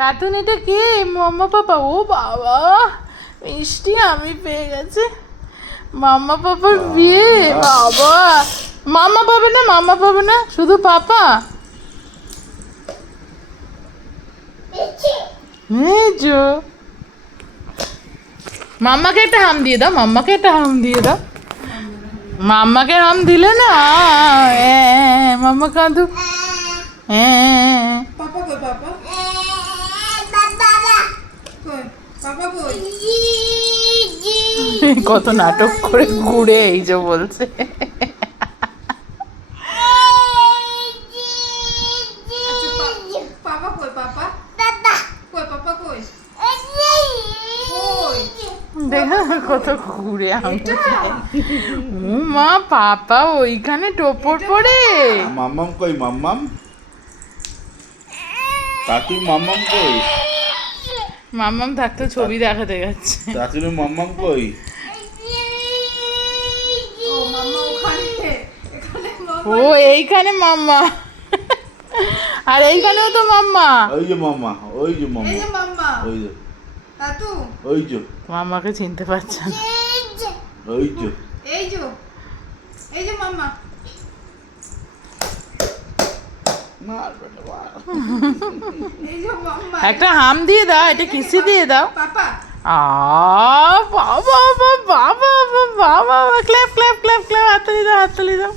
তাতুন এটা কে? মাম্মা পাপা? ও বাবা, মিষ্টি আমি পেয়ে গেছে। মাম্মা পাপার বিয়ে। বাবা, মাম্মা পাবে না? মাম্মা পাবে না, শুধু পাপা? মেজো, মাম্মাকে একটা হাম দিয়ে দাও, মাম্মাকে একটা হাম দিয়ে দাও। মাম্মাকে হাম দিলে না, মাম্মা কাঁদু। হ্যাঁ, পাপা কই? পাপা কই? পাপা কই? কত নাটক করে ঘুরে এই যে বলছে। আচ্ছা, পাপা কই? পাপা কই? পাপা কই? কই? দেখা কত ঘুরে আমি। ও মা, পাপা ওইখানে টোপর পড়ে। মাম্মাম কই? মাম্মাম কাকির মাম্মাম কই? মাম্মাম থাকতো ছবি দেখাতে যাচ্ছে। কাকির মাম্মাম কই? ও মাম্মা ওখানে, এখানে ও এইখানে মাম্মা, আর এইখানেও তো মাম্মা। ওই যে মাম্মা, ওই যে এই মাম্মা, যে মাম্মা। ওই যে, তাতু ওই যে, মাম্মাকে চিনতে পারছে না। ওই যে। এই যে, এই যে মাম্মা। মার বেটা মার। এই যে মাম্মা। একটা হাম দিয়ে দাও, এটা কিসি দিয়ে দাও। পাপা বাবা বাবা বাবা বাবা, ক্ল্যাপ ক্ল্যাপ ক্ল্যাপ ক্ল্যাপ, হাততালি দাও, হাততালি দাও।